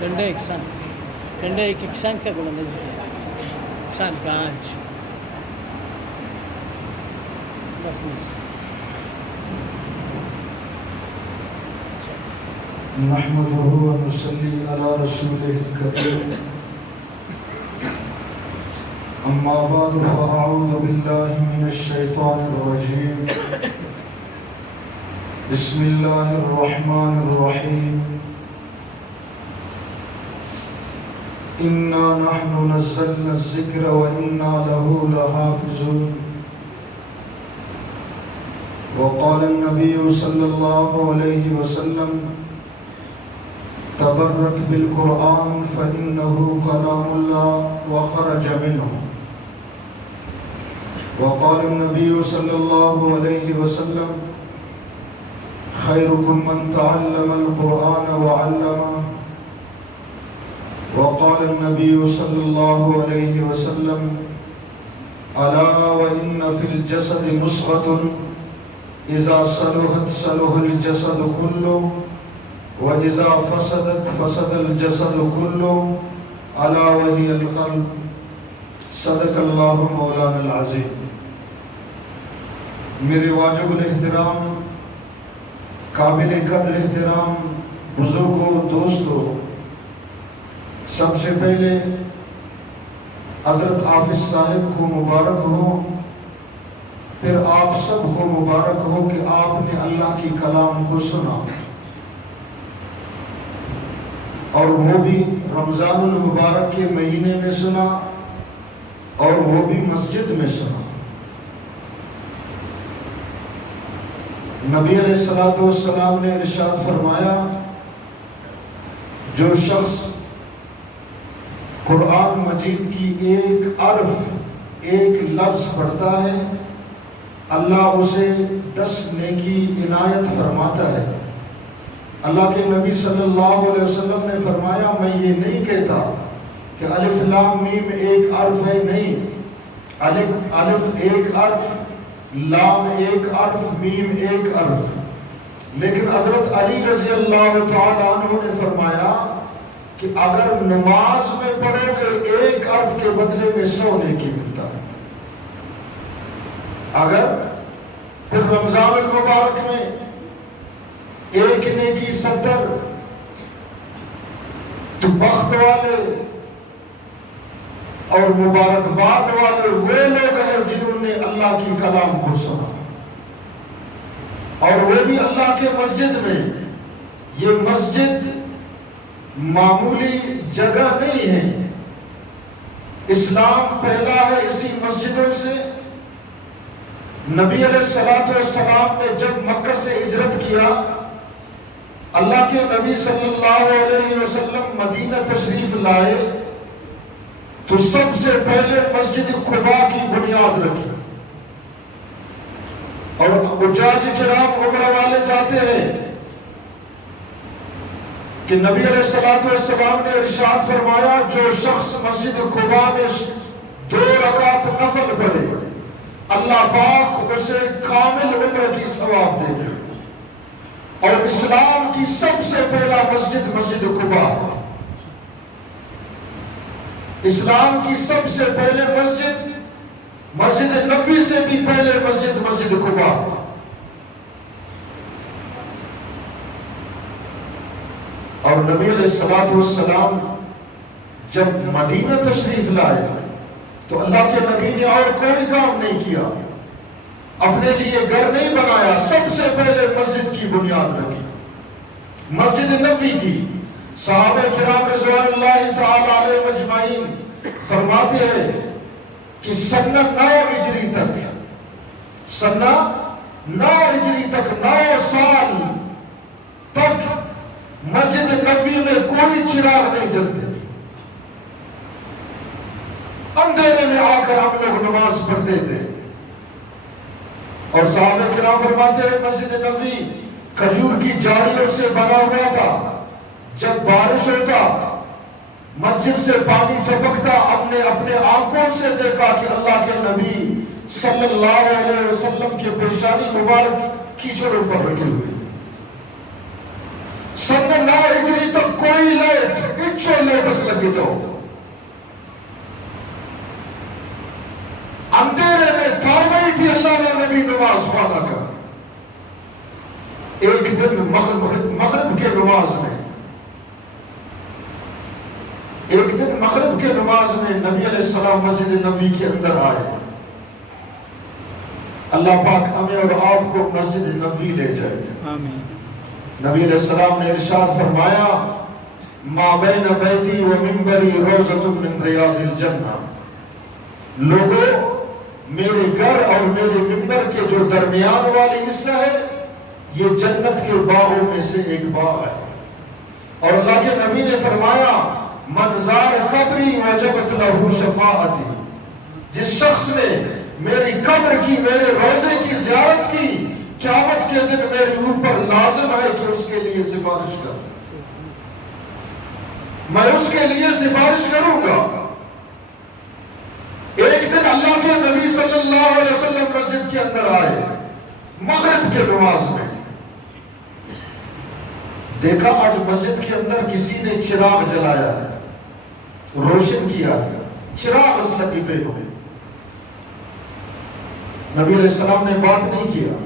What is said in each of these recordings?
Dende iksan. Dende iksan ka gula nazir. Iksan ganj. Bas mis. نحمده ونصلي على رسوله الكريم أما بعد فأعوذ بالله من الشيطان الرجيم بسم الله الرحمن الرحيم إنا نحن نزلنا الذكر وإنا له لحافظون وقال النبي صلى الله عليه وسلم تبرك بالقرآن فإنه كلام الله وخرج منه وقال النبي صلى الله عليه وسلم خيركم من تعلم القرآن وعلمه وقال النبي صلى الله عليه وسلم ألا وإن في الجسد مضغة إذا صلحت صلح الجسد كله وإذا فسدت فسد الجسد كله ألا وهي القلب صدق اللہ مولانا العظیم۔ میرے واجب الاحترام قابل قدر احترام بزرگوں دوستوں، سب سے پہلے حضرت حافظ صاحب کو مبارک ہو، پھر آپ سب کو مبارک ہو کہ آپ نے اللہ کی کلام کو سنا، اور وہ بھی رمضان المبارک کے مہینے میں سنا، اور وہ بھی مسجد میں سنا۔ نبی علیہ السلام نے ارشاد فرمایا، جو شخص قرآن مجید کی ایک حرف ایک لفظ پڑھتا ہے، اللہ اسے 10 نیکی عنایت فرماتا ہے۔ اللہ کے نبی صلی اللہ علیہ وسلم نے فرمایا، میں یہ نہیں کہتا کہ الف لام میم ایک حرف ہے، نہیں، الف ایک حرف، لام ایک حرف، میم ایک حرف، لیکن حضرت علی رضی اللہ تعالی عنہ نے فرمایا کہ اگر نماز میں پڑھو گے ایک حرف کے بدلے میں 100 نیکی ملتا ہے، اگر پھر رمضان المبارک میں ایک نیکی 70، تو بخت والے اور مبارکباد والے وہ لوگ ہیں جنہوں نے اللہ کی کلام کو سنا، اور وہ بھی اللہ کے مسجد میں۔ یہ مسجد معمولی جگہ نہیں ہے، اسلام پھیلا ہے اسی مسجدوں سے۔ نبی علیہ السلام نے جب مکہ سے ہجرت کیا، اللہ کے نبی صلی اللہ علیہ وسلم مدینہ تشریف لائے تو سب سے پہلے مسجد قباء کی بنیاد رکھی، اور حجاج کرام عمرہ والے جاتے ہیں کہ نبی علیہ السلام نے ارشاد فرمایا، جو شخص مسجد قباء میں 2 رکعت نفل پڑھے، اللہ پاک اسے کامل عمرہ کی ثواب دے دے۔ اور اسلام کی سب سے پہلا مسجد مسجد قباء، اسلام کی سب سے پہلے مسجد مسجد نبوی سے بھی پہلے مسجد مسجد قباء۔ اور نبی علیہ السلام جب مدینہ تشریف لائے تو اللہ کے نبی نے اور کوئی کام نہیں کیا، اپنے لیے گھر نہیں بنایا، سب سے پہلے مسجد کی بنیاد رکھی، مسجد نبوی کی۔ صحابہ کرام رضوان اللہ تعالی علیہ مجمعین فرماتے ہیں کہ سنہ 9 ہجری تک 9 سال تک مسجد نبوی میں کوئی چراغ نہیں جلتے، اندھیرے میں آ کر ہم لوگ نماز پڑھتے تھے۔ اور صحابہ کرام فرماتے ہیں مسجد نبوی کھجور کی جاڑیوں سے بنا ہوا تھا، جب بارش ہوتا مسجد سے پانی ٹپکتا، ہم نے اپنے آنکھوں سے دیکھا کہ اللہ کے نبی صلی اللہ علیہ وسلم کی پیشانی مبارک کیچڑوں پر رکھی ہوئی۔ سن 9 ہجری تو کوئی لائٹ اچھو لائٹس لگی تو اندھیرے میں تھا بیٹھی اللہ نے نبی نماز پانا کا. ایک دن مغرب کے نماز میں نبی علیہ السلام مسجد نبوی کے اندر آئے. اللہ پاک ہمیں اور آپ کو مسجد نبوی لے جائے. آمین. نبی علیہ السلام نے ارشاد فرمایا ما بین بیتی و منبری روضۃ من ریاض الجنہ. لوگوں، میرے گھر اور میرے منبر کے جو درمیان والی حصہ ہے یہ جنت کے باغوں میں سے ایک باغ ہے. اور اللہ کے نبی نے فرمایا من زار قبری وجبت لہ شفاعتی. جس شخص نے میری قبر کی، میرے روضے کی زیارت کی، قیامت کے دن میرے اوپر لازم ہے کہ اس کے لیے سفارش کروں. میں اس کے لیے سفارش کروں گا. ایک دن اللہ کے نبی صلی اللہ علیہ وسلم مسجد کے اندر آئے مغرب کے نماز میں. دیکھا آج مسجد کے اندر کسی نے چراغ جلایا ہے، روشن کیا ہے، چراغ اس لطیفے میں. نبی علیہ السلام نے بات نہیں کیا.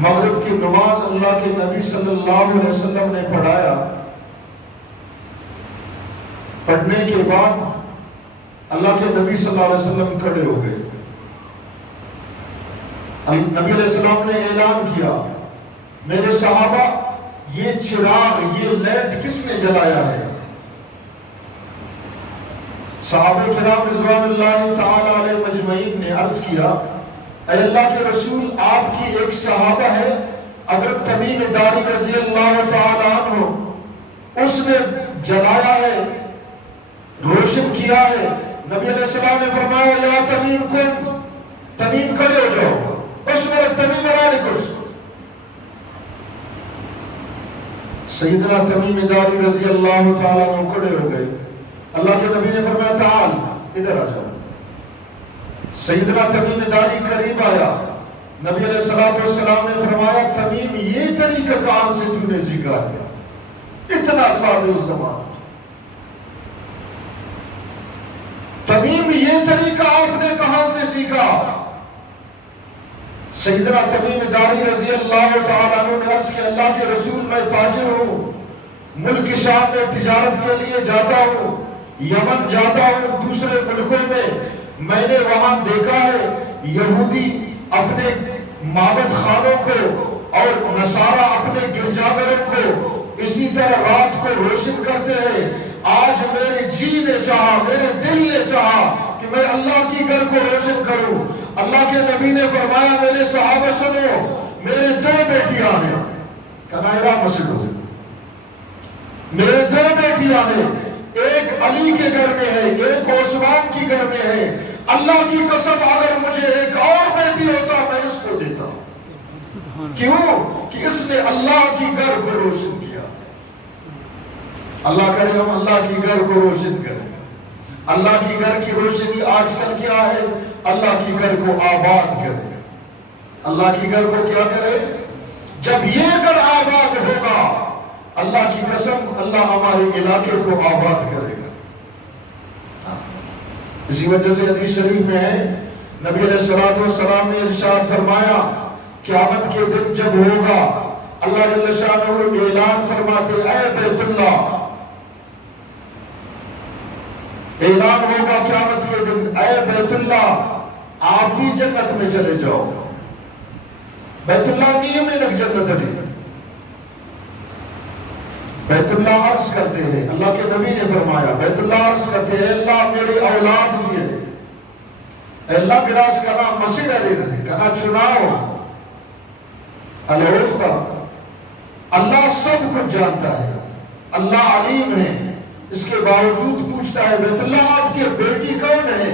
مغرب کی نماز اللہ کے نبی صلی اللہ علیہ وسلم نے پڑھایا. پڑھنے کے بعد اللہ کے نبی صلی اللہ علیہ وسلم کھڑے ہو گئے. نبی علیہ السلام نے اعلان کیا میرے صحابہ، یہ چراغ، یہ لائٹ کس نے جلایا ہے؟ صحابہ کرام رضوان اللہ تعالی علیہ مجمعین نے عرض کیا اے اللہ کے رسول، آپ کی ایک صحابہ ہے حضرت تمیم داری رضی اللہ تعالی عنہ، اس نے جلایا ہے، روشن کیا ہے. نبی علیہ السلام نے فرمایا یا تمیم کن، تمیم کھڑے ہو جاؤ. بس میرا تمیم رانی کچھ. سیدنا تمیم داری رضی اللہ تعالیٰ عنہ کھڑے ہو گئے. اللہ کے نبی نے فرمایا تعال، ادھر آ جاؤ. سیدنا تمیم داری قریب آیا. نبی علیہ السلام نے فرمایا تمیم، یہ طریقہ کہاں سے تو نے سیکھا ہے؟ اتنا سادہ زمانہ. تمیم، یہ طریقہ آپ نے کہاں سے سیکھا؟ سیدنا تمیم داری رضی اللہ تعالیٰ عنہ نے عرض کیا اللہ کے رسول، میں تاجر ہوں، ملک شام میں تجارت کے لیے جاتا ہوں، یمن جاتا ہوں، دوسرے ملکوں میں. میں نے وہاں دیکھا ہے یہودی اپنے معبد خانوں کو اور نصارہ اپنے گرجاگروں کو اسی طرح رات کو روشن کرتے ہیں. آج میرے جی نے چاہا، میرے دل نے چاہا کہ میں اللہ کی گھر کو روشن کروں. اللہ کے نبی نے فرمایا میرے صحابہ سنو، میرے دو بیٹیاں ہیں. کنائرہ مسجد ہو، میرے دو بیٹیاں ہیں، ایک علی کے گھر میں ہے، ایک عثمان کی گھر میں ہے. اللہ کی قسم اگر مجھے ایک اور بیٹی ہوتا میں اس کو دیتا. کیوں؟ کہ اس نے اللہ کی گھر کو روشن کیا. اللہ کرے ہم اللہ کی گھر کو روشن کریں. اللہ کی گھر کی روشنی آج کل کیا ہے؟ اللہ کی گھر کو آباد کرے. اللہ کی گھر کو کیا کرے؟ جب یہ گھر آباد ہوگا اللہ کی قسم اللہ ہمارے علاقے کو آباد کرے گا. اسی وجہ سے حدیث شریف میں ہے نبی علیہ السلام نے ارشاد فرمایا قیامت کے دن جب ہوگا اللہ جل شانہ اعلان فرماتے اے بیت اللہ، اعلان ہوگا قیامت کے دن اے بیت اللہ آپ بھی جنت میں چلے جاؤ. بیت اللہ نہیں میں لگ جنت ہے. بیت اللہ عرض کرتے ہیں، اللہ کے نبی نے فرمایا بیت اللہ عرض کرتے ہیں اللہ میرے اولاد بھی ہے، اے اللہ گراس کا نام مسجد ہے کہنا چناؤ الوفتا. اللہ سب کچھ جانتا ہے، اللہ علیم ہے. اس کے باوجود پوچھتا ہے بیت اللہ آپ کی بیٹی کون ہے؟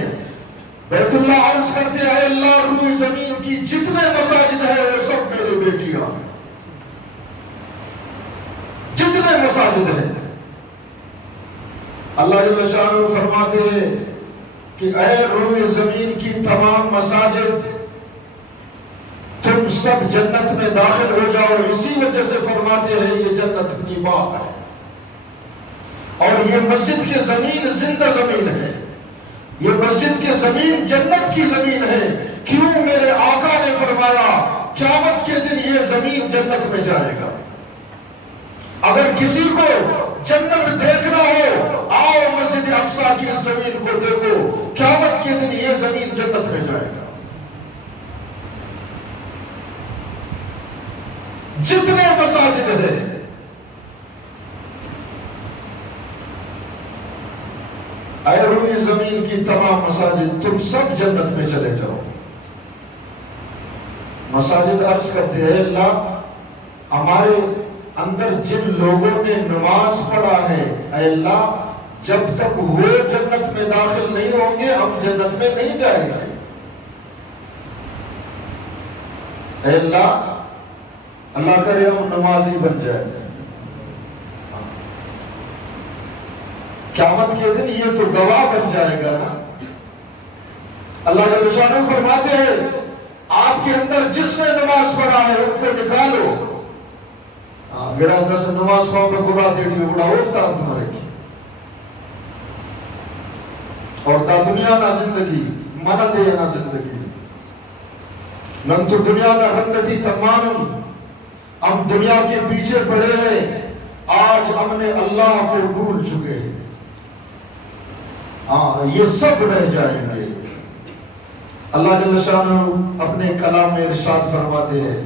بیت اللہ عرض کرتے ہیں اللہ روح زمین کی جتنے مساجد ہیں وہ سب میرے بیٹیاں ہیں. جتنے مساجد ہیں اللہ جل شانہ فرماتے ہیں کہ اے روح زمین کی تمام مساجد تم سب جنت میں داخل ہو جاؤ. اسی وجہ سے فرمایا فرماتے ہیں یہ جنت کی بات ہے، اور یہ مسجد کی زمین زندہ زمین ہے، یہ مسجد کی زمین جنت کی زمین ہے۔ کیوں؟ میرے آقا نے فرمایا قیامت کے دن یہ زمین جنت میں جائے گا۔ اگر کسی کو جنت دیکھنا ہو، آؤ مسجد اقصی کی اس زمین کو دیکھو، قیامت کے دن یہ زمین جنت میں جائے گا۔ جتنے مساجد ہیں، اے روئی زمین کی تمام مساجد، تم سب جنت میں چلے جاؤ۔ مساجد عرض کرتے ہیں اللہ ہمارے اندر جن لوگوں نے نماز پڑھا ہے، اے اللہ جب تک وہ جنت میں داخل نہیں ہوں گے ہم جنت میں نہیں جائیں گے۔ اے اللہ اللہ کرے ہم نمازی بن جائیں۔ قیامت کے دن یہ تو گواہ بن جائے گا نا۔ اللہ جل شانہ فرماتے ہیں آپ کے اندر جس نے نماز پڑھا ہے ان کو نکالو۔ گڑا دس نماز پڑھ پہ گرا دیٹھی گڑا ہوفتان تمہارے کی، اور دا دنیا نا زندگی منا دے نا زندگی نن تو دنیا نا رندٹی تمانم، ہم دنیا کے پیچھے پڑے ہیں، آج ہم نے اللہ کو بھول چکے ہیں۔ یہ سب رہ جائیں گے۔ اللہ جل شانہ اپنے کلام میں ارشاد فرماتے ہیں،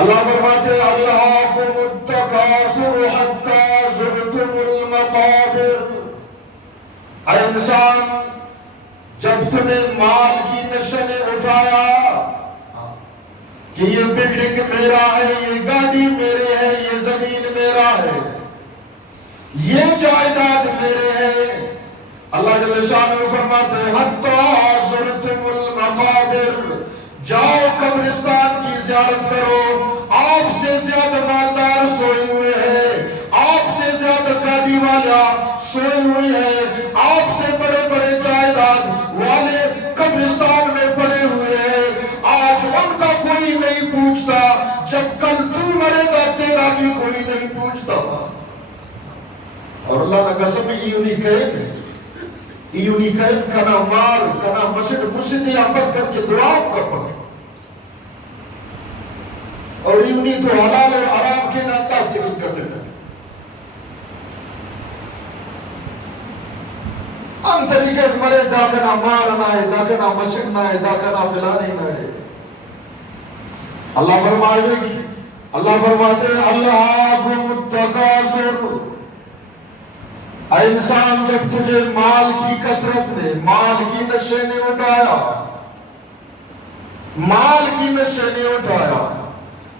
اللہ فرماتے ہیں اللہکم التکاثر حتی زرتم المقابر۔ اے انسان جب تمہیں مال کی نشے نے اٹھایا کہ یہ بلڈنگ میرا ہے، یہ گاڑی میرے ہے، یہ زمین میرا ہے، یہ جائیداد میرے ہے، اللہ جل شانہ فرماتے ہیں حتی زرتم المقابر، جاؤ قبرستان کی زیارت کرو، آپ سے زیادہ مالدار سوئے ہوئے ہیں، آپ سے زیادہ گاڑی والا سوئے ہوئے ہیں، آپ سے بڑے بڑے جائیداد والے قبرستان میں پڑے ہوئے ہیں۔ آج ان کا کوئی نہیں پوچھتا، جب کل تو مرے گا تیرا بھی کوئی نہیں پوچھتا۔ اور اللہ نے قسم ایونی کہیں کنا مار کنا مسجد مرشدی آمد کر کے دعاؤں کر پکے، اور ایونی تو حلال اور حرام کے ناتا فکر کرتے ہیں۔ ہم طریقے سے مرے دا کنا مار نہ ہے، دا کنا مسجد نہ ہے، دا کنا فلانی نہ ہے۔ اللہ فرماتے ہیں اللہکم التکاثر۔ اے انسان جب تجھے مال کی کثرت نے، مال کی نشے نے اٹھایا، مال کی نشے نے اٹھایا،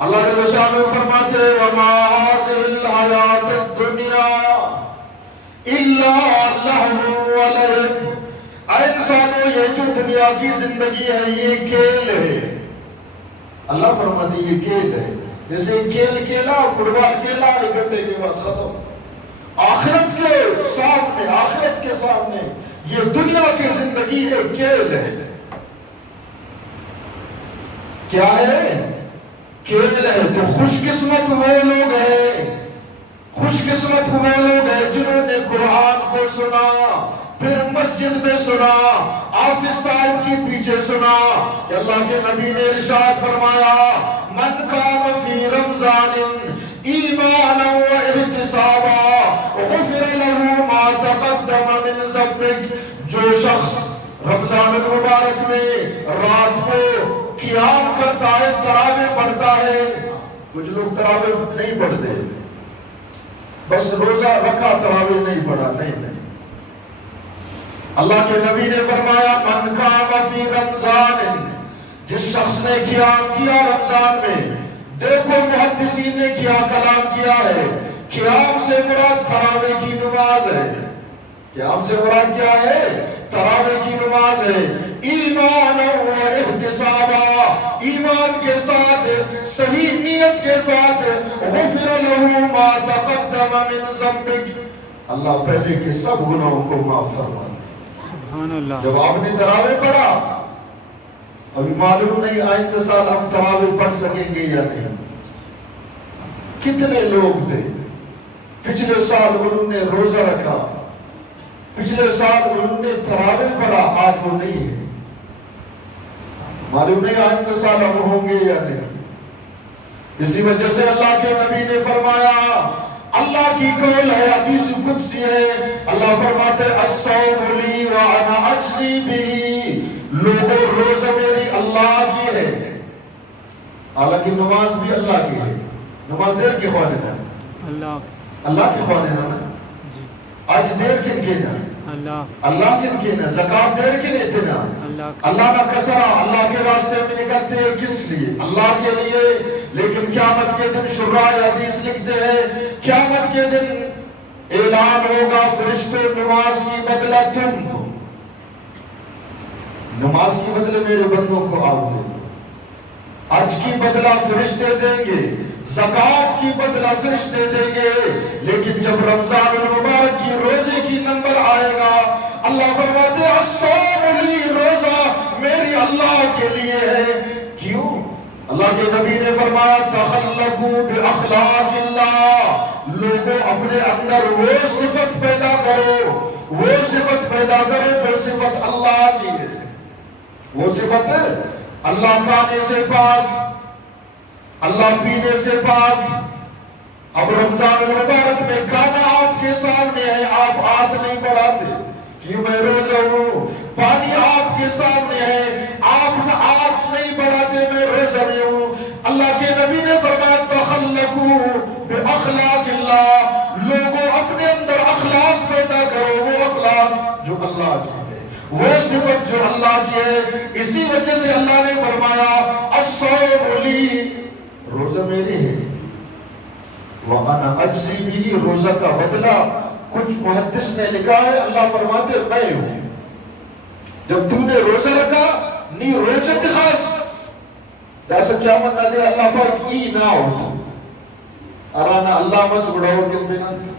اللہ جل شانہ فرماتے ہیں وما هذه الحیات الدنیا الا لہو ولعب۔ اے انسانوں یہ جو دنیا کی زندگی ہے یہ کھیل ہے۔ اللہ فرماتے ہیں یہ کھیل ہے، جیسے کھیل کھیلا فٹ بال کھیلا ایک گھنٹے کے بعد ختم۔ آخرت کے سامنے یہ دنیا کی زندگی ایک کھیل ہے۔ کیا ہے؟ کھیل ہے۔ تو خوش قسمت وہ لوگ ہیں جنہوں نے قرآن کو سنا، پھر مسجد میں سنا، آفس صاحب کی پیچھے سنا۔ اللہ کے نبی نے ارشاد فرمایا من قام فی رمضان ایمانا و احتسابا غفر له ما تقدم من ذنبک۔ جو شخص رمضان المبارک میں رات کو قیام کرتا ہے، تراویح پڑھتا ہے، کچھ لوگ تراویح نہیں پڑھتے، بس روزہ رکھا تراویح نہیں پڑھا، نہیں۔ اللہ کے نبی نے فرمایا من قام فی رمضان، جس شخص نے قیام کیا رمضان میں، دیکھو محدثین نے کیا کلام کیا ہے، قیام سے مراد تراویح کی نماز ہے۔ قیام سے مراد کیا ہے؟ تراویح کی نماز ہے۔ ایمان و احتسابا، ایمان کے ساتھ، صحیح نیت کے ساتھ، غفر له ما تقدم من ذنبک، اللہ پہلے کے سب گناہوں کو معاف فرما دے۔ سبحان اللہ۔ جب آپ نے تراویح پڑھا، ابھی معلوم نہیں آئندہ سال ہم تراویح پڑھ سکیں گے یا نہیں، کتنے لوگ تھے پچھلے سال انہوں نے روزہ رکھا، پچھلے سال انہوں نے تراویح پڑھا، آج وہ نہیں ہے، معلوم نہیں آئندہ سال اب ہوں گے یا نہیں۔ اسی وجہ سے اللہ کے نبی نے فرمایا، اللہ کی قول ہے، حدیث قدسی ہے، اللہ فرماتے الصوم لی وانا اجزی بھی، لوگوں روزہ میری اللہ کی ہے، حالانکہ نماز بھی اللہ کی ہے، نماز دیر کی خوانین ہے، اللہ کی خوانین ہے نا، آج دیر کن کے نا، اللہ کن کے نا، زکاة دیر کن اتنا، اللہ نہ کسرا، اللہ کے راستے میں نکلتے ہیں کس لیے؟ اللہ کے لیے۔ لیکن قیامت کے دن شراح حدیث لکھتے ہیں، قیامت کے دن اعلان ہوگا فرشتوں نماز کی بدلہ تم کو، نماز کی بدلے میرے بندوں کو آؤ دے، حج کی بدلہ فرشتے دیں گے، زکاة کی بدلہ فرشتے دیں گے، لیکن جب رمضان المبارک کی روزے کی نمبر آئے گا، اللہ فرماتے ہیں الصوم لی، روزہ میری اللہ کے لیے ہے۔ کیوں؟ اللہ کے نبی نے فرمایا تخلقوا باخلاق اللہ، لوگوں اپنے اندر وہ صفت پیدا کرو، وہ صفت پیدا کرو جو صفت اللہ کی ہے، وہ صفت اللہ کھانے سے پاک، اللہ پینے سے پاک۔ اب رمضان المبارک میں کھانا آپ کے سامنے ہے، آپ ہاتھ نہیں بڑھاتے کہ میں روزہ ہوں، پانی آپ کے سامنے ہے، آپ ہاتھ نہیں بڑھاتے میں روزہ میں ہوں۔ اللہ کے نبی نے فرمایا تخلقوا باخلاق اللہ، لوگوں اپنے اندر اخلاق پیدا کرو، وہ اخلاق جو اللہ کی ہے، وہ صفت جو اللہ کی ہے۔ اسی وجہ سے اللہ نے فرمایا الصوم لی، روزہ میری ہے، وَأَنَا أَجْزِي بِهِ، روزہ کا بدلہ کچھ محدث نے لکھا ہے اللہ فرماتے میں ہوں، جب تو نے روزہ رکھا نی روچت خاص جیسا قیامت نہ دے اللہ پاک ای نہ ہوتا ارانا اللہ مز بڑھاؤ گل بینت۔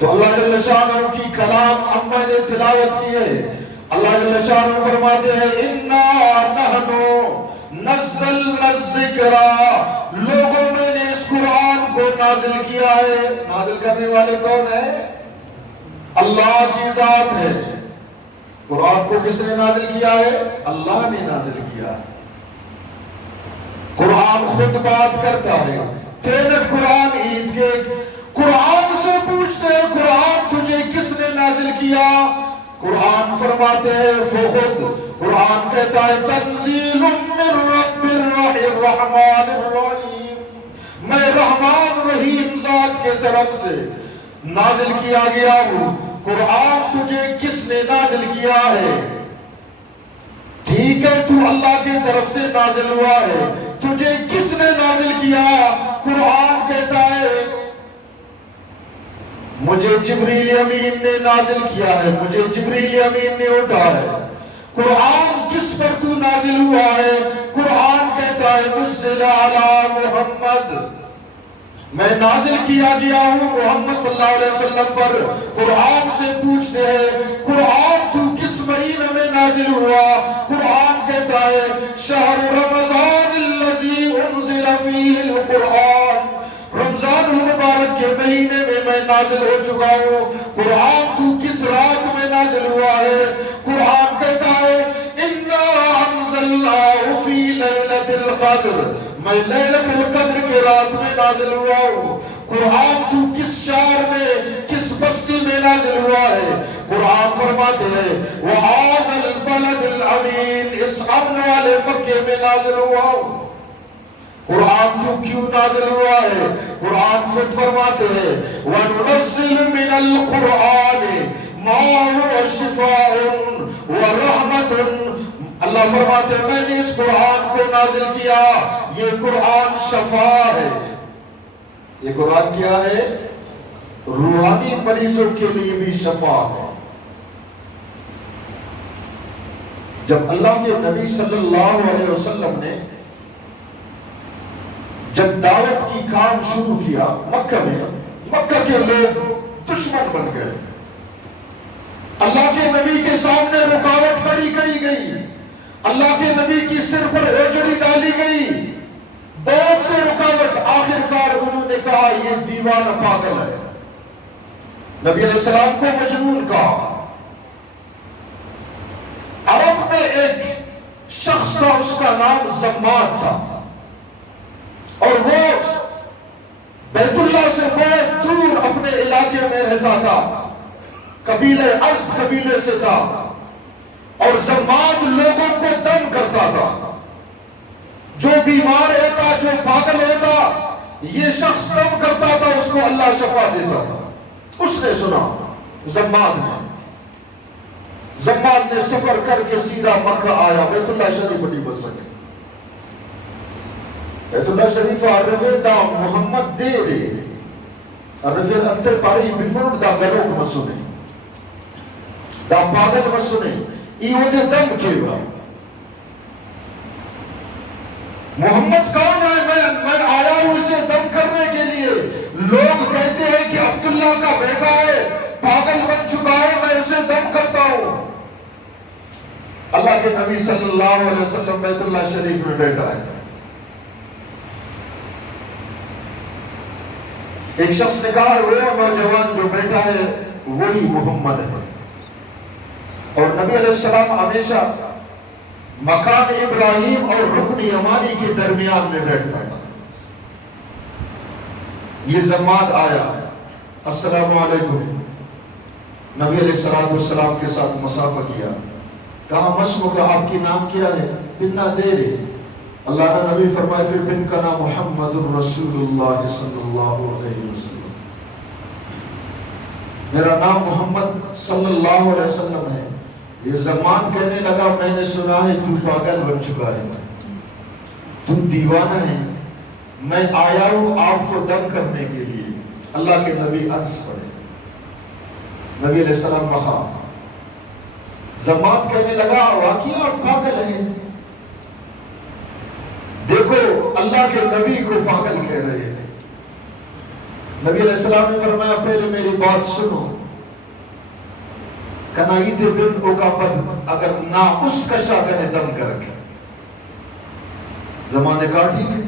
تو اللہ جل شانہ کی کلام اما نے تلاوت کی ہے، اللہ جل شانہ فرماتے ہیں اِنَّا نَحْنُ نزلنا الذکر، لوگوں میں نے اس قرآن کو نازل کیا ہے، نازل کرنے والے کون ہے؟ اللہ کی ذات ہے۔ قرآن کو کس نے نازل کیا ہے؟ اللہ نے نازل کیا ہے۔ قرآن خود بات کرتا ہے، تینٹ قرآن عید کے قرآن سے پوچھتے ہیں قرآن تجھے کس نے نازل کیا؟ قرآن فرماتے ہیں فخود، قرآن کہتا ہے تنزیل من رب الرحمن الرحیم، میں رحمان رحیم ذات کے طرف سے نازل کیا گیا ہوں۔ قرآن تجھے کس نے نازل کیا ہے؟ ٹھیک ہے تو اللہ کی طرف سے نازل ہوا ہے، تجھے کس نے نازل کیا؟ قرآن کہتا ہے مجھے جبریل امین نے نازل کیا ہے، مجھے جبریل امین نے اٹھا ہے۔ قرآن کس پر تو نازل ہوا ہے؟ قرآن کہتا ہے نزل علی محمد، میں نازل کیا گیا ہوں محمد صلی اللہ علیہ وسلم پر۔ قرآن سے پوچھتے ہیں قرآن تو کس مہینے میں نازل ہوا؟ قرآن کہتا ہے شہر رمضان الذی انزل فیہ القرآن، رمضان المبارک کے مہینے میں نازل ہو چکا ہوں۔ قرآن تو کس رات میں نازل ہوا ہے؟ قرآن کہتا ہے اِنَّا أَنزَلْنَاهُ فِي لَيْلَةِ الْقَدْرِ، میں لیلۃ القدر کے رات میں نازل ہوا ہوں۔ قرآن تو کس شہر میں کس بستی میں نازل ہوا ہے؟ قرآن فرماتے ہیں وَهَٰذَا الْبَلَدِ الْأَمِينِ، اس امن والے مکے میں نازل ہوا ہوں۔ قرآن تو کیوں نازل ہوا ہے؟ قرآن خود فرماتے ہیں وَنُنَزِّلُ مِنَ الْقُرْآنِ مَا هُوَ شِفَاءٌ وَرَحْمَةٌ، اللہ فرماتے ہیں میں نے اس قرآن کو نازل کیا، یہ قرآن شفا ہے۔ یہ قرآن کیا ہے؟ روحانی مریضوں کے لیے بھی شفا ہے۔ جب اللہ کے نبی صلی اللہ علیہ وسلم نے جب دعوت کی کام شروع کیا مکہ میں، مکہ کے لوگ دشمن بن گئے، اللہ کے نبی کے سامنے رکاوٹ کھڑی کی گئی، اللہ کے نبی کی سر پر اوجڑی ڈالی گئی، بہت سے رکاوٹ، آخر کار انہوں نے کہا یہ دیوانہ پاگل ہے۔ نبی علیہ السلام کو مجنون کہا۔ عرب میں ایک شخص تھا، اس کا نام زماد تھا، اور وہ بیت اللہ سے بہت دور اپنے علاقے میں رہتا تھا، قبیلے ازد قبیلے سے تھا، اور زماد لوگوں کو دم کرتا تھا۔ جو بیمار ہوتا، جو پاگل ہوتا، یہ شخص دم کرتا تھا، اس کو اللہ شفا دیتا تھا۔ اس نے سنا، زماد نے سفر کر کے سیدھا مکہ آیا، بیت اللہ شریف نہیں بچ سکے۔ بیت اللہ شریف عرفے دا محمد دے رے عرفے انتے پاری بنگرد دا گلوک مسنے دا پاگل مسنے ایو دے دم کے ہوا۔ محمد کون ہے؟ میں آیا ہوں اسے دم کرنے کے لیے۔ لوگ کہتے ہیں کہ عبداللہ کا بیٹا ہے، پاگل بن چکا ہے، میں اسے دم کرتا ہوں۔ اللہ کے نبی صلی اللہ علیہ وسلم بیت اللہ شریف میں بیٹھا ہے۔ ایک شخص نے کہا وہ نوجوان جو بیٹھا ہے وہی محمد ہے، اور نبی علیہ السلام ہمیشہ مقام ابراہیم اور رکن یمانی کے درمیان میں بیٹھتا تھا۔ یہ زماد آیا، السلام علیکم، نبی علیہ السلام کے ساتھ مصافحہ کیا، کہا مسمو کا آپ کی نام کیا ہے؟ بننا دے رہے۔ اللہ نے نبی فرمائے پھر بن کا نام محمد الرسول اللہ صلی اللہ علیہ وسلم، میرا نام محمد صلی اللہ علیہ وسلم ہے۔ یہ زمان کہنے لگا میں نے سنا ہے تو پاگل بن چکا ہے، تو دیوانہ ہے، میں آیا ہوں آپ کو دم کرنے کے لیے۔ اللہ کے نبی انس پڑھے، نبی علیہ السلام بخا۔ زمان کہنے لگا واقعی آپ پاگل ہیں، دیکھو اللہ کے نبی کو پاگل کہہ رہے تھے۔ نبی علیہ السلام نے فرمایا پہلے میری بات سنو، کنائیت بن اوکابد اگر نہ اس کشا کنے دم کر کے۔ زمانے کا ٹھیک ہے۔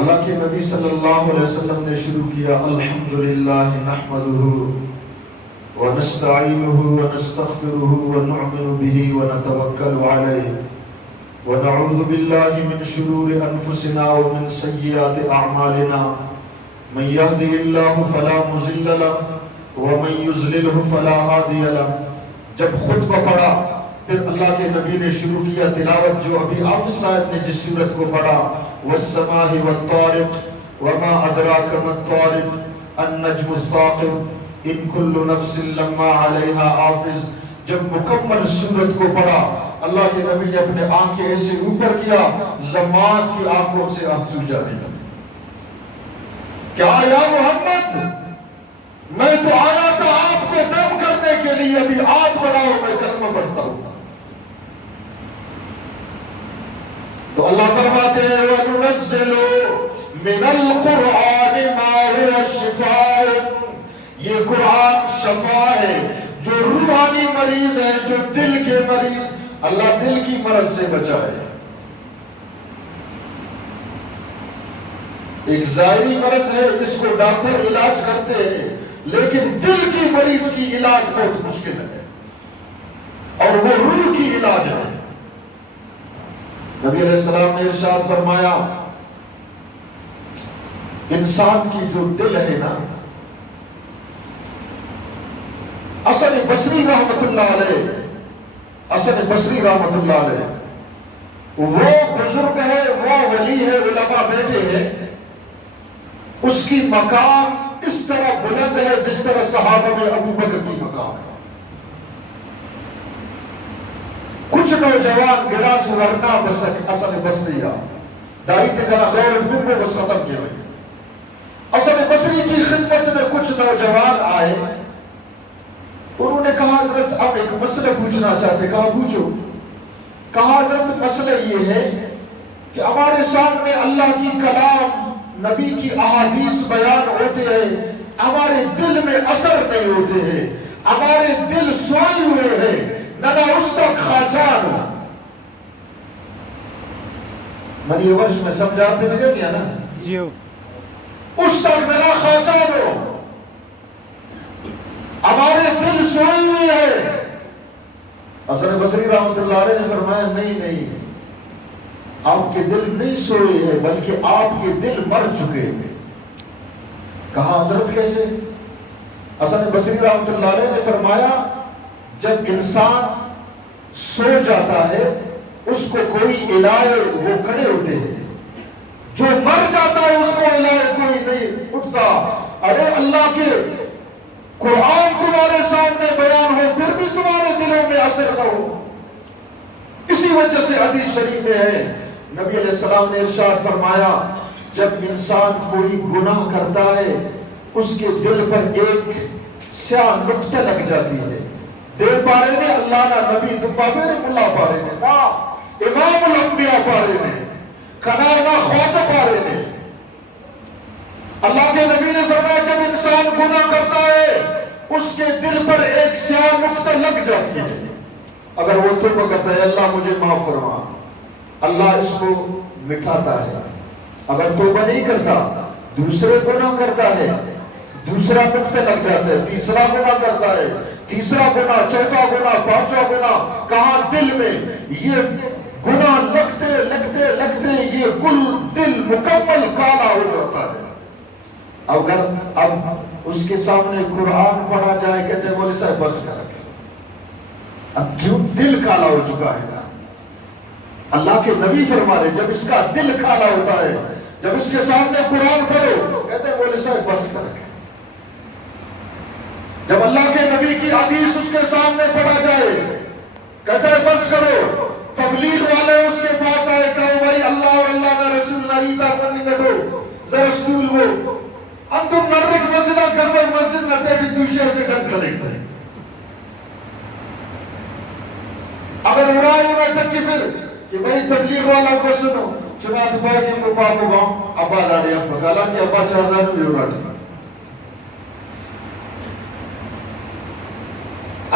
اللہ کے نبی صلی اللہ علیہ وسلم نے شروع کیا الحمدللہ نحمدہ ونستعینہ ونستغفرہ ونؤمن بہ ونتوکل علیہ ونعوذ باللہ من شرور انفسنا ومن سیئات اعمالنا من یہدی اللہ فلا مضل لہ وَمَن يُضْلِلْهُ فَلَا هَادِيَ لَهُ۔ جب خطبہ پڑھا پھر اللہ کے نبی نے شروع کیا تلاوت، جو ابھی حافظ صاحب نے جس سورت کو پڑھا، وَالسَّمَاءِ وَالطَّارِقِ وَمَا أَدْرَاكَ مَا الطَّارِقُ النَّجْمُ الثَّاقِبُ إِن كُلُّ نَفْسٍ لَمَّا عَلَيْهَا حَافِظٌ۔ جب مکمل سورت کو پڑھا اللہ کے نبی نے اپنے آنکھیں ایسے اوپر کیا، زماد کی آنکھوں سے آنسو جاری تھا۔ کیا یا محمد، میں تو آیا تھا آپ کو دم کرنے کے لیے، ابھی ہاتھ بڑھاؤ میں کلمہ پڑھتا ہوں۔ تو اللہ فرماتے ہیں وَنُنَزِّلُ مِنَ الْقُرْآنِ مَا هُوَ شِفَاءٌ، یہ قرآن شفا ہے، جو روحانی مریض ہے، جو دل کے مریض، اللہ دل کی مرض سے بچائے۔ ایک ظاہری مرض ہے جس کو ڈاکٹر علاج کرتے ہیں، لیکن دل کی مریض کی علاج بہت مشکل ہے، اور وہ روح کی علاج ہے۔ نبی علیہ السلام نے ارشاد فرمایا انسان کی جو دل ہے نا، حسن بصری رحمت اللہ علیہ، حسن بصری رحمت اللہ علیہ وہ بزرگ ہے، وہ ولی ہے، علماء بیٹے ہیں، اس کی مقام اس طرح بلند ہے جس طرح صحابہ میں ابو بکر کی مقام ہے۔ کچھ نوجوان گلاس ورنہ بسک حسن بصری دائی تھے کنا غیر علم میں بس ختم کیا گئے۔ حسن بصری کی خدمت میں کچھ نوجوان آئے، انہوں نے کہا حضرت اب ایک مسئلہ پوچھنا چاہتے، کہا پوچھو۔ کہا حضرت مسئلہ یہ ہے کہ ہمارے سامنے اللہ کی کلام، نبی کی احادیث بیان ہوتے ہیں، ہمارے دل میں اثر نہیں ہوتے ہیں، ہمارے دل سوئے ہوئے ہیں، ننا استق خاچانو. من یہ ورش میں سمجھاتے لگے گیا نا جیو استق ننا خاچانو. ہمارے دل سوئی ہوئی ہے. حسن بصری رحمۃ اللہ علیہ نے فرمایا نہیں آپ کے دل نہیں سوئے ہیں بلکہ آپ کے دل مر چکے تھے. کہا حضرت کیسے؟ حسن بصری رحمۃ اللہ علیہ نے فرمایا جب انسان سو جاتا ہے اس کو کوئی الائے وہ کھڑے ہوتے ہیں، جو مر جاتا ہے اس کو الائے کوئی نہیں اٹھتا. ارے اللہ کے قرآن تمہارے سامنے بیان ہو پھر بھی تمہارے دلوں میں اثر نہ ہو. اسی وجہ سے حدیث شریف میں ہے نبی علیہ السلام نے ارشاد فرمایا جب انسان کوئی گناہ کرتا ہے اس کے دل پر ایک سیاہ نقطہ لگ جاتی ہے. دل پارے نے اللہ نا نبی دبا میرے ملا پارے نے نا امام الانبیاء پارے نے کنا نا خواجہ پارے نے. اللہ کے نبی نے فرمایا جب انسان گناہ کرتا ہے اس کے دل پر ایک سیاہ نقطہ لگ جاتی ہے. اگر وہ توبہ کرتا ہے اللہ مجھے معاف فرما، اللہ اس کو مٹھاتا ہے. اگر توبہ نہیں کرتا دوسرے گناہ کرتا ہے دوسرا نقطہ لگ جاتا ہے، تیسرا گناہ کرتا ہے تیسرا گناہ، چوتھا گناہ، پانچواں گناہ. کہاں؟ دل میں. یہ گناہ لگتے یہ کل دل مکمل کالا ہو جاتا ہے. اگر اب اس کے سامنے قرآن پڑھا جائے کہتے ہیں مولوی صاحب بس کر کے اب کیوں دل کالا ہو چکا ہے نا. اللہ کے نبی فرما رہے جب اس کا دل کالا ہوتا ہے جب اس کے سامنے قرآن پڑھو کہتے ہیں مولوی صاحب بس کر کے. جب اللہ کے نبی کی حدیث اس کے سامنے پڑھا جائے کہتے ہیں بس کرو. تبلیغ والے اس کے پاس آئے کہو بھائی اللہ اور اللہ کا رسول نہیں تھا بنی نٹو ذرا سٹول وہ انتم مرک مسجد کرو مسجد نہ تھے کہ دوسرے سے ڈنکا دیکھتا ہے. اگر اڑائے ہونا ٹکی پھر کہ بھائی تبلیغ والا کو سنو چنانچہ بھائی کہ کو پاک کو گاؤں ابا داڑی افرق حالانکہ ابا 4000 بھی ہو رہا تھا.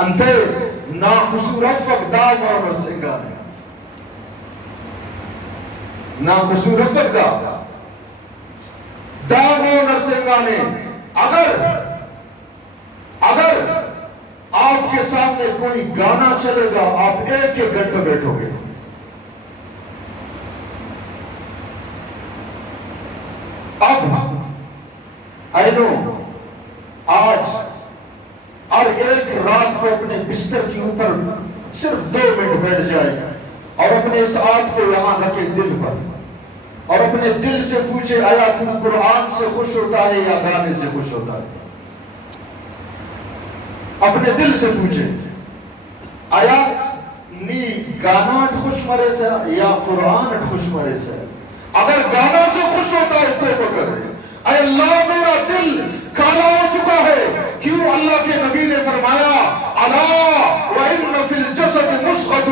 انتے نا قصور افق دا مورر سنگانے نا قصور افق دا مورر سنگانے. اگر آپ کے سامنے کوئی گانا چلے گا آپ ایک ایک گھنٹہ بیٹھو گے. اب اینو آج اور ایک رات کو اپنے بستر کے اوپر صرف 2 منٹ بیٹھ جائے اور اپنے اس ہاتھ کو یہاں رکھے دل پر اور اپنے دل سے پوچھے آیا تو قرآن سے خوش ہوتا ہے یا گانے سے خوش ہوتا ہے. اپنے دل سے پوچھے آیا نی گانا خوش مرے سے یا قرآن خوش مرے سے. اگر گانا سے خوش ہوتا ہے تو کرے. اے اللہ میرا دل کالا ہو چکا ہے. کیوں؟ اللہ کے نبی نے فرمایا الا وان فی الجسد مضغۃ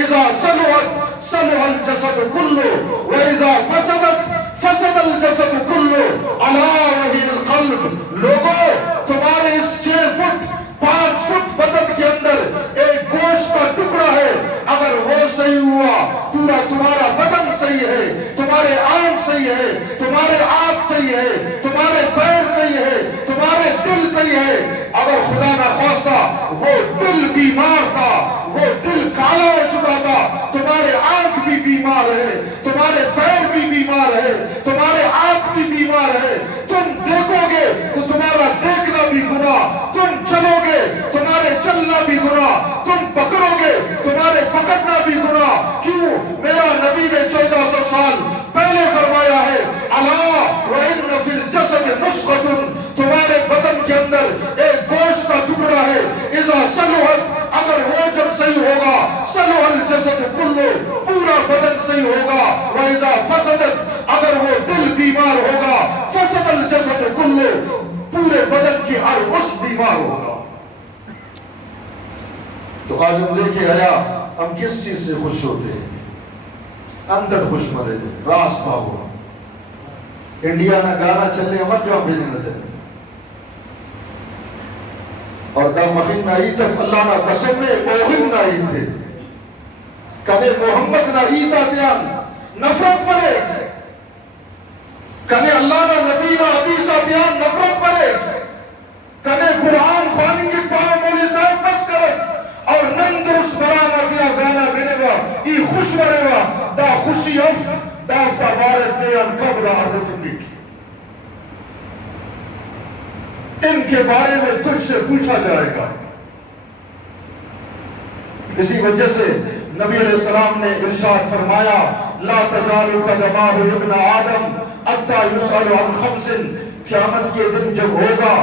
اذا صلحت صلح الجسد كله واذا فسدت فسد الجسد كله الا وهي القلب. لوگوں تمہارے اس 6 فٹ 5 فٹ بدن کے اندر ایک گوشت کا ٹکڑا ہے. اگر وہ صحیح ہوا پورا تمہارا بدن صحیح ہے، تمہارے آنکھ صحیح ہے، تمہارے آنکھ صحیح ہے، تمہارے پیر صحیح ہے، تمہارے دل صحیح ہے. اگر خدا نہ خواستہ وہ دل بیمار تھا، وہ دل کالا ہو چکا تھا، تمہارے آنکھ بھی بیمار ہے، تمہارے پیر بھی بیمار ہے، تمہارے آنکھ بھی بیمار ہے. تم دیکھو گے تو تمہارا دیکھنا بھی گناہ، تم چلو گے تمہارے چلنا بھی گناہ، تم پکڑو گے تمہارے پکڑنا بھی گناہ. کیوں؟ میرا نبی نے 1400 سال پہلے فرمایا ہے الا وان فی الجسد مضغۃ. تمہارے بدن کے اندر ایک گوشت کا ٹکڑا ہے اذا صلحت. اگر وہ جب صحیح ہوگا صلح الجسد کلو پورا بدن صحیح ہوگا. واذا فسدت اگر وہ دل بیمار ہوگا فسد الجسد کلو پورے بدن کی ہر عضو بیمار ہوگا. تو آج ہم دیکھے آیا ہم کس چیز سے خوش ہوتے ہیں؟ اندر خوش مرے راس پاہو انڈیا نہ گانا چلنے ہمارے جو ہم بھی نہیں نتے اور دا مخین نائیت اللہ نا قسم میں اوہن نائیت ہے کنے محمد نائیت آتیان نفرت پڑے کنے اللہ نا نبی نا حدیث آتیان نفرت پڑے کنے قرآن خواننگ پاہ مولی صاحب بس کرک اور نندرس برانا دیا دانا بنوا ای خوش بروا دا خوشی اف دا افتا بارد نیان قبر عرفنگی ان کے بارے میں تجھ سے پوچھا جائے گا. اسی وجہ سے نبی علیہ السلام نے ارشاد فرمایا لا تزال قدماہ ابن آدم حتی یسأل عن خمس. قیامت کے دن جب ہوگا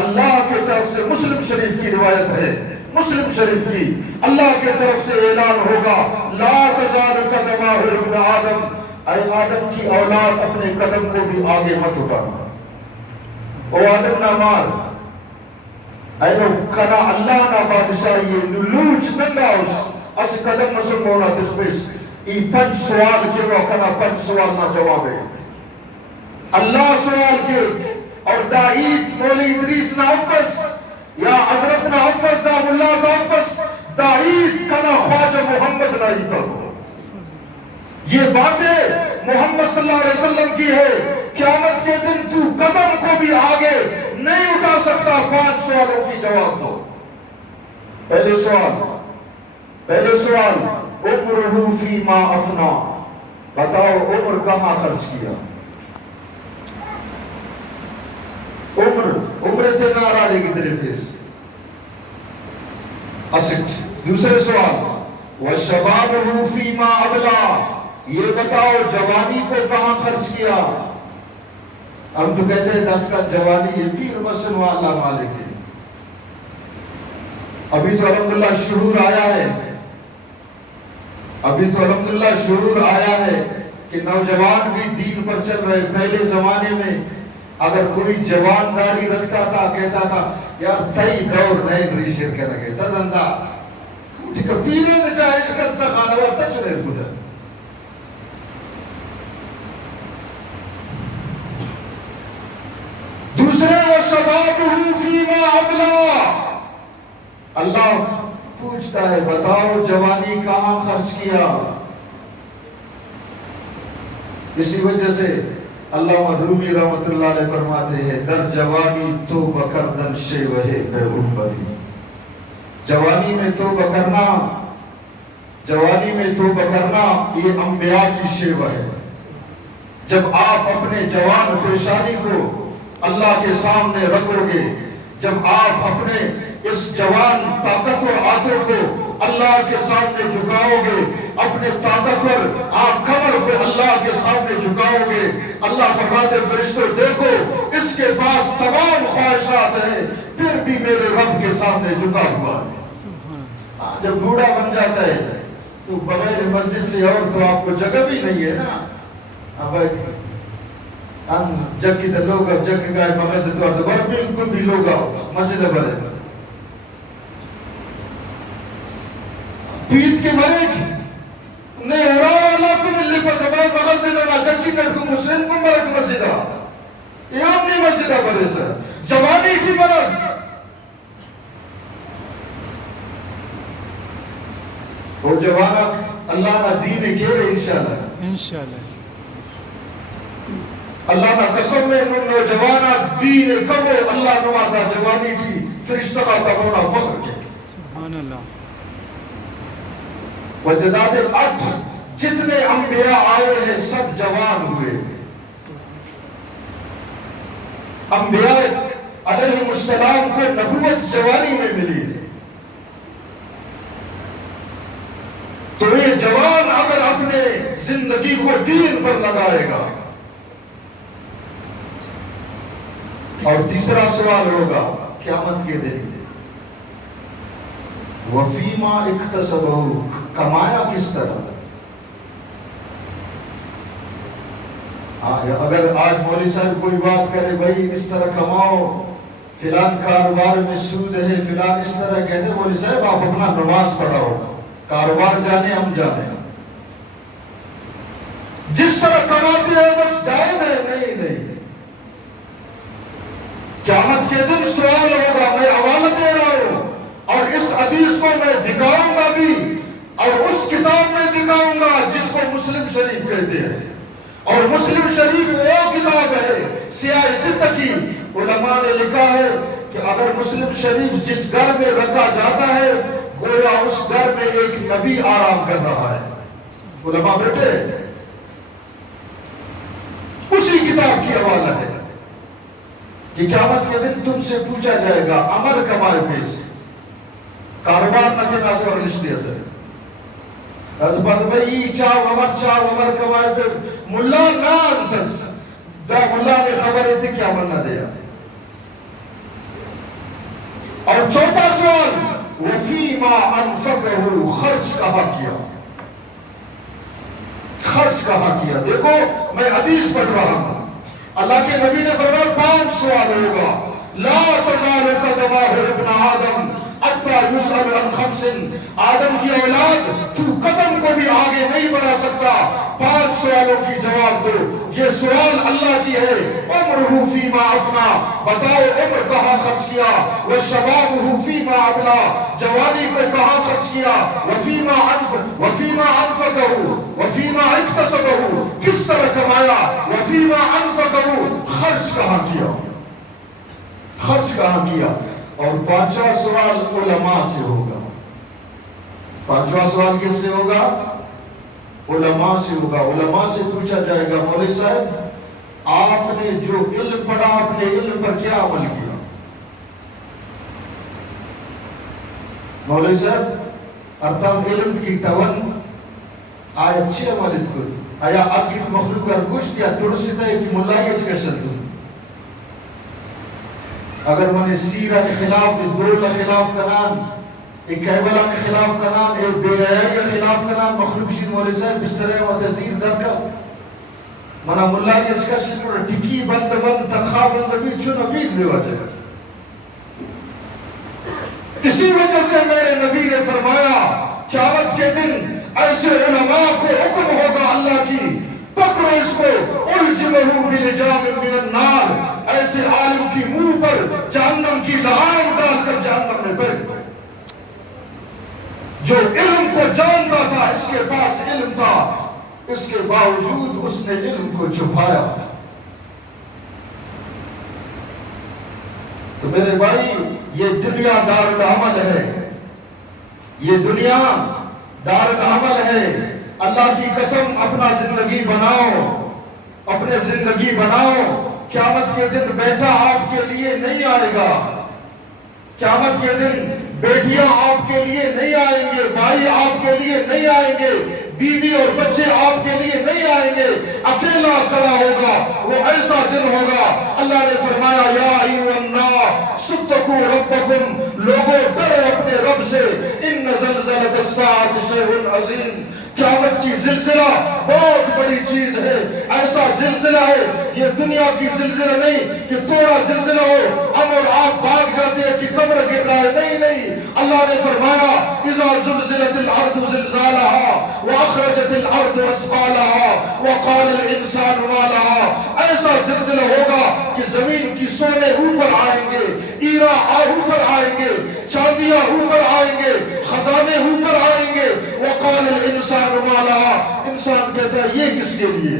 اللہ کے طرف سے مسلم شریف کی روایت ہے مسلم شریف کی اللہ کے طرف سے اعلان ہوگا لا تزال قدماہ ابن آدم اے آدم کی اولاد اپنے قدم کو بھی آگے مت اٹھانا او آدم نہ مار اینو کنا اللہ نا بادشاہی نلوچ نگاوس اس قدم مسلم ہونا تخبیس ای پنچ سوال کے وہ کنا پنچ سوال نہ جواب ہے اللہ سوال کے اور دائیت مولی ادریس نا حفظ یا حضرت نا حفظ دا اللہ دا حفظ دائیت کنا خواجہ محمد نا ہی تا یہ باتیں محمد صلی اللہ علیہ وسلم کی ہے. قیامت کے دن تو قدم کو بھی آگے نہیں اٹھا سکتا. 5 سوالوں کی جواب دو. پہلے سوال عمرہ فیما افنا بتاؤ عمر کہاں خرچ کیا عمر تھے ناراڑے کی طرف اسٹ. دوسرے سوال وشبابہ فیما ابلا یہ بتاؤ جوانی کو کہاں خرچ کیا. ہم تو کہتے ہیں 10 کا جوانی یہ پیر بسن اللہ مالک ہے. ابھی تو الحمدللہ شعور آیا ہے کہ نوجوان بھی دین پر چل رہے. پہلے زمانے میں اگر کوئی جوان داڑھی رکھتا تھا کہتا تھا یار تئی دور نئے بری شیر کے لگے تدندہ پیرے نچائے لکھتا خانوہ تچنے خدا. دوسرے وَشَبَابُهُ فِيمَا أَبْلَى اللہ پوچھتا ہے بتاؤ جوانی کہاں خرچ کیا. اسی وجہ سے علامہ رومی رحمت اللہ علیہ فرماتے ہیں در جوانی تو بکردن شیوہ بے عمری. جوانی میں توبہ کرنا یہ انبیاء کی شیوہ ہے. جب آپ اپنے جوان پیشانی کو اللہ کے سامنے رکھو گے جب آپ اپنے اس جوان طاقتور ہاتھوں کو اللہ کے سامنے جھکاؤ گے اپنے طاقتور کمر کو اللہ کے سامنے جھکاؤ گے اللہ فرماتے فرشتوں دیکھو اس کے پاس تمام خواہشات ہیں پھر بھی میرے رب کے سامنے جھکا ہوا ہے. جب بوڑھا بن جاتا ہے تو بغیر مسجد سے اور تو آپ کو جگہ بھی نہیں ہے نا. جگ کی در لوگ اب جگ گائے بغیر سے تو اردبار بالکل بھی لوگ آؤ مسجد بڑے پیت کے ملک نے اڑا والا کو ملنے پر زبان بغیر سے لنا جگ کی نٹ کو مسلم کو ملک مسجدہ یہ اپنی مسجدہ بڑے سر جوانی تھی ملک. اور جوانا اللہ نہ دین کھیرے انشاءاللہ اللہ نہ قسم میں نم نوجوانا دین کبو اللہ نماتا جوانی تھی فرشتہ تبونا فخر کے سبحان اللہ. وجداد 8 جتنے انبیاء آئے ہیں سب جوان ہوئے. انبیاء علیہ السلام کو نبوت جوانی میں ملی ہے. تو یہ جوان اگر اپنے زندگی کو دین پر لگائے گا. اور تیسرا سوال ہوگا قیامت کے دن وفیما اکتسبہ کمایا کس طرح. اگر آج مولوی صاحب کوئی بات کرے بھائی اس طرح کماؤ فلان کاروبار میں سود ہے فلان اس طرح کہتے مولوی صاحب آپ اپنا نماز پڑھاؤ کاروبار جانے ہم جانے جس طرح کماتے ہیں بس جائز ہے. نہیں قیامت کے دن سوال ہوگا میں حوالہ دے رہا ہوں حدیث کو میں دکھاؤں گا بھی اور اس کتاب میں دکھاؤں گا جس کو مسلم شریف کہتے ہیں. اور مسلم شریف وہ کتاب ہے سیاہ ستہ کی. علماء نے لکھا ہے کہ اگر مسلم شریف جس گھر میں رکھا جاتا ہے گویا اس گھر میں ایک نبی آرام کر رہا ہے. علماء بیٹھے اسی کتاب کی حوالہ ہے کہ قیامت کے دن تم سے پوچھا جائے گا امر کمائے فیس کاروبار نہ کے ناس اور لشتیت ہے. از بات بھئی چاو امر کمائے پھر ملا نا انتس جا ملا نے خبر تھی کیا بننا دیا. اور چوتھا سوال وفیما انفقہ خرچ کہاں کیا. خرچ کہاں کیا. دیکھو میں حدیث پڑھ رہا ہوں. اللہ کے نبی نے فرمایا 5 سوال ہوگا. لا تزال قدمہ ابن آدم حتی یسأل عن 5. آدم کی اولاد تو قدم کو بھی آگے نہیں بڑھا سکتا. 5 سوالوں کی جواب دو. یہ سوال اللہ کی ہے. عمرہ فیما افنا بتاؤ عمر کہاں خرچ کیا. وشبابہ فیما ابلا جوانی کو کہاں خرچ کیا. وفیما انفقہ وفیما اکتسبہ کس طرح کمایا. وفیما انفقہ خرچ کہاں کیا. خرچ کہاں کیا. اور 5واں سوال علماء سے ہوگا. 5واں سوال کس سے ہوگا. علماء سے ہوگا. علماء سے پوچھا جائے گا مولوی صاحب آپ نے جو علم پڑھا اپنے علم پر کیا عمل کیا. مولوی صاحب ارتام علم کی تون آیا چھ عملت کو تھی. آیا اگیت مخلوق ارگوشت یا ترسیدہ ایک ملائیت کا شدہ. اگر من سیرہ کے خلاف دولہ خلاف کنان ایک کہبلہ کے خلاف کنان ایک بے حیائی کے خلاف کنان مخلوق شید مولی صاحب بسترے و تذیر درکا منا ملائی اچکا شید پر ٹکی بند تنخواہ بند بھی چون عبید بے وجہ. اسی وجہ سے میرے نبی نے فرمایا قیامت کے دن ایسے علماء کو حکم ہوگا اللہ کی پکڑو اس کو الجمہو بلجام من النار. ایسے عالم کی منہ پر جہنم کی لہام ڈال کر جہنم میں بیٹھ. جو علم کو جانتا تھا اس کے پاس علم تھا اس کے باوجود اس نے علم کو چھپایا. تو میرے بھائی یہ دنیا دار العمل ہے. یہ دنیا دار العمل ہے. اللہ کی قسم اپنا زندگی بناؤ. اپنے زندگی بناؤ. قیامت کے دن بیٹا آپ کے لیے نہیں آئے گا. قیامت کے دن بیٹیاں آپ کے لیے نہیں آئیں گے. بھائی آپ کے لیے نہیں آئیں گے. بیوی اور بچے آپ کے لیے نہیں آئیں گے. اکیلا کھڑا ہوگا. وہ ایسا دن ہوگا اللہ نے فرمایا یا ایھا الناس اتقوا ربکم لوگوں ڈرو اپنے رب سے. ان زلزلۃ الساعۃ شیء عظیم. قیامت کی زلزلہ بہت بڑی چیز ہے. ایسا زلزلہ ہے یہ دنیا کی زلزلہ نہیں کہ تھوڑا زلزلہ ہو ہم اور آپ بھاگ جاتے ہیں کہ کمر گر رہا ہے. نہیں نہیں اللہ نے فرمایا اذا زلزلت الارض زلزالها واخرجت الارض اثقالها وقال الانسان ما لها. ایسا زلزلہ ہوگا کہ زمین کی سونے اوپر آئیں گے. ایرا اوپر آئیں گے. چاندیاں اوپر آئیں گے. خزانے اوپر آئیں گے. وقال الانسان ما لها. انسان کہتا ہے یہ کس کے لیے.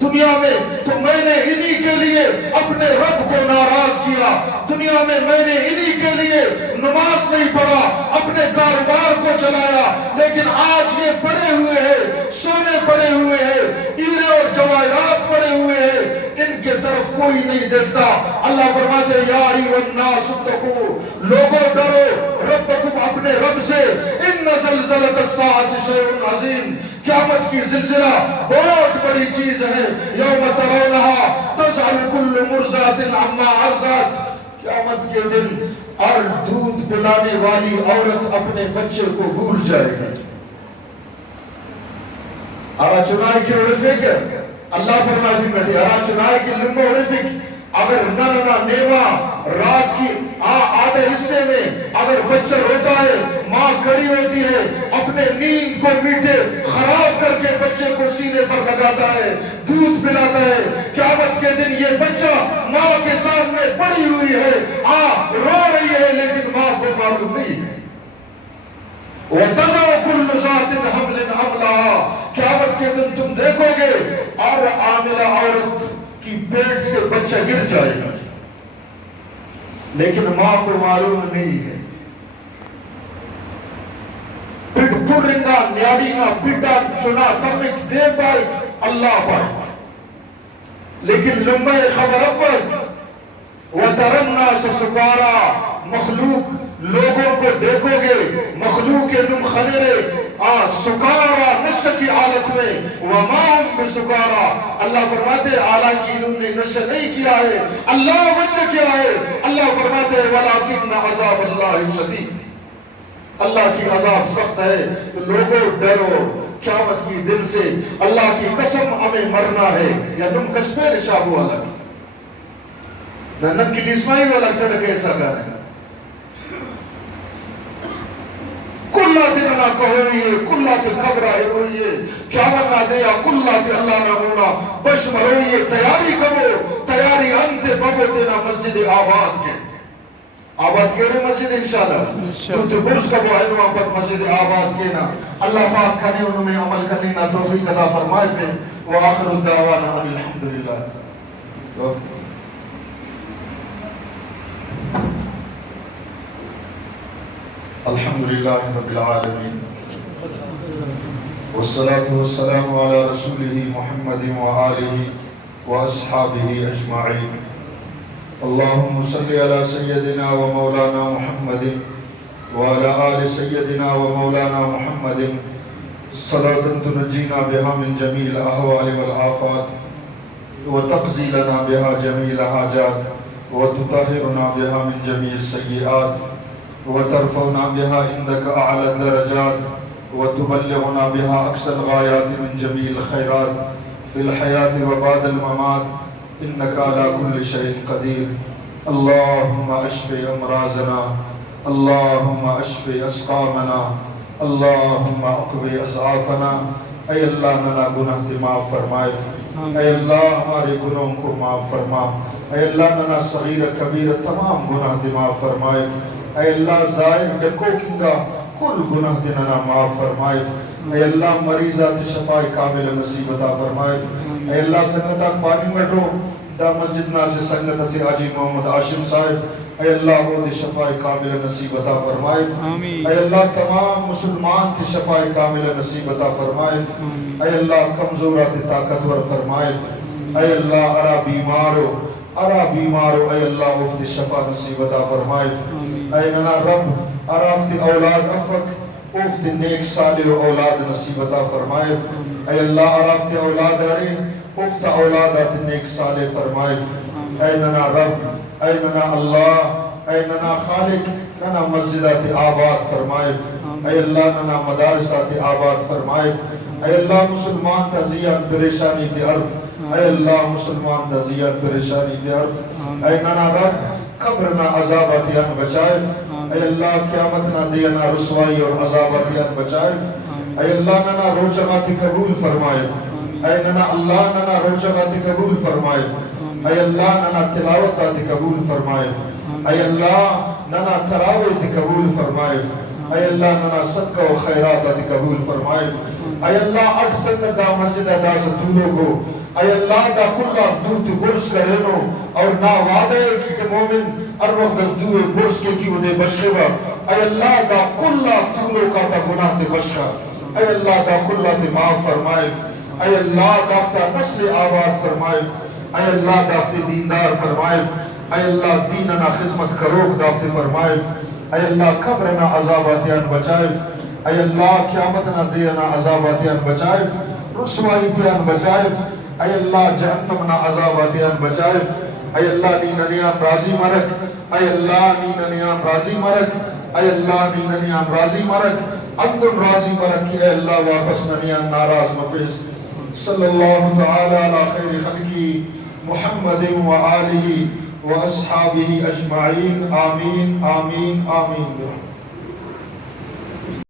دنیا میں تو میں نے انہی کے لیے اپنے رب کو ناراض کیا. دنیا میں نے انہی کے لیے نماز نہیں پڑھا اپنے کاروبار کو چلایا. لیکن آج یہ پڑے ہوئے ہیں سونے پڑے ہوئے ہیں ہیرے اور جواہرات پڑے ہوئے ہیں. ان کے طرف کوئی نہیں دیکھتا. اللہ فرماتے یا ایھا الناس اتقوا لوگوں ڈرو ربکم اپنے رب سے. ان زلزلۃ الساعۃ شیء عظیم. قیامت کی زلزلہ بہت بڑی چیز ہے. یوم ترونها تذهل كل مرضعة عما ارضعت. قیامت کے دن ہر دودھ پلانے والی عورت اپنے بچے کو بھول جائے گی. ارا چنائی کی رفیق اللہ فرمائے بھی بیٹھے ارا چنائی کی لمبا رفیق اگر نہ نیما رات کی آدھے حصے میں اگر بچہ روتا ہے ماں کھڑی ہوتی ہے اپنے نیند کو میٹھے خراب کر کے بچے کو سینے پر لگاتا ہے دودھ پلاتا ہے. قیامت کے دن یہ بچہ ماں کے سامنے پڑی ہوئی ہے رو رہی ہے لیکن ماں کو معلوم نہیں ہے. وَتَضَعُ كُلُّ ذَاتٍ حَمْلٍ حَمْلَهَا، قیامت کے دن تم دیکھو گے اور عاملہ عورت کی پیٹ سے بچہ گر جائے گا، لیکن ماں کو معلوم نہیں ہے. پٹ پرنگا نیاڑینا پٹا چنا تمک دے پائے اللہ پائے، لیکن لمبے خبر افت وَتَرَى النَّاسَ سُكَارَى، مخلوق لوگوں کو دیکھو گے مخلوق نم خنرے سکارا نشہ کی حالت میں، وَمَا هُمْ بِسُكَارَى، اللہ فرماتے حالانکہ انہوں نے نشہ نہیں کیا ہے، اللہ وجہ کیا ہے، اللہ فرماتے وَلَكِنَّ عَذَابَ اللَّهِ شَدِيدٌ، اللہ کی عذاب سخت ہے. تو لوگوں ڈرو قیامت کی دن سے، اللہ کی قسم ہمیں مرنا ہے یا نم کشمے رشابو الگ نن کی اسماعیل والا چڑھ کے ایسا گانے کلات نہ کہوئیے کلات قبرہ روئیے قیامت نہ دیا کلات اللہ نہ ہونا بش مروئیے تیاری کرو تیاری انت بگو تینا مسجد آباد کے آباد کے رہے مسجد انشاءاللہ تو برس کا وہ عنوان پر مسجد آباد کے نا اللہ پاک کھنے انہوں میں عمل کرنے نا توفیق عطا فرمائے تھے وآخر الدعوانا الحمدللہ. الحمدللہ رب العالمین والصلاة والسلام على رسوله محمد وآلہ واصحابہ اجمعین. اللہم صلی علی سیدنا و مولانا محمد وعلى آل سیدنا و مولانا محمد صلاة تنجینا بها من جمیع الاحوال والآفات وتقضی لنا بها جمیع الحاجات وتطہرنا بها من جمیع السیئات وترفعنا بها عندك أعلى الدرجات وتبلغنا بها أقصى الغايات من جميع الخيرات في الحياة وبعد الممات إنك على كل شيء قدير. اللهم اشف أمراضنا، اللهم اشف أسقامنا، اللهم اقوی اضعافنا. اے اللہ ننا گناہ تے معاف فرمائے، اے اللہ ہمارے گناہوں کو معاف فرما، اے اللہ ننا صغیر کبیر تمام گناہ تے معاف فرمائے، اے اللہ ظاہر ڈکو کنگا کل گناہ دننا معاف فرمائے، اے اللہ مریضات شفاء کامل نصیب عطا فرمائے، اے اللہ سنگتا پانی مٹو دا مسجدنا سے سنگتا سے آجی محمد عاشم صاحب، اے اللہ وہ دی شفاء کامل نصیب عطا فرمائے، اے اللہ تمام مسلمان تھی شفاء کامل نصیب عطا فرمائے، اے اللہ کمزورات طاقتور فرمائے، اے اللہ ارا بیمارو اے اللہ افت شفاء نصیب عطا فرمائے، اے ننا رب ارافت اولاد افق افت نیک صالح اولاد نصیب عطا فرمائے، اے اللہ ارافت اولاد ارے افت اولادات نیک صالح فرمائے، اے ننا رب اے ننا اللہ اے ننا خالق ننا مسجدات آباد فرمائے، اے اللہ ننا مدارسات آباد فرمائے، اے اللہ مسلمان تزیان پریشانی تی عرف، اے اللہ مسلمان تزیان پریشانی تی عرف، اے ننا رب قبرنا عذاباتیان بچائے، اے اللہ قیامتنا دینا رسوائی اور عذاباتیان بچائے، اے اللہ ننا روچغاتی قبول فرمائے، اے ننا اللہ ننا روچغاتی قبول فرمائے، اے اللہ ننا تلاوتاتی قبول فرمائے، اے اللہ ننا تراویتی قبول فرمائے، اے اللہ ننا صدقہ و خیراتاتی قبول فرمائے، اے اللہ اٹھ سنگت دا مسجد دا ستولو کو اے اللہ دا کلا دوت برس کرنو اور نا وعدے کی مومن ارمق دزدوئے برس کے کی ودے بشکوا، اے اللہ دا کلا تولو کا تا گناہ تے بشکا، اے اللہ دا کلا تے معاف فرمائے، اے اللہ دافتا نسل آباد فرمائے، اے اللہ دافتے دیندار فرمائے، اے اللہ دیننا خدمت کروک دافتے فرمائے، اے اللہ قبرنا عذاباتیان بچائے، اے اللہ قیامتنا دینا عذاباتیان بچائے، رسوائیتیان بچائے، اے اللہ جہنمنا عذاباتیان بچائے، اے اللہ نیننیان راضی مرک، اے اللہ نیننیان راضی مرک، اے اللہ نیننیان راضی مرک، اندم راضی مرک، اے اللہ واپس ننیان ناراض مفیس. صلی اللہ تعالی علی خیر خلقی محمد و آلہ و اصحابہ اجمعین. آمین آمین آمین.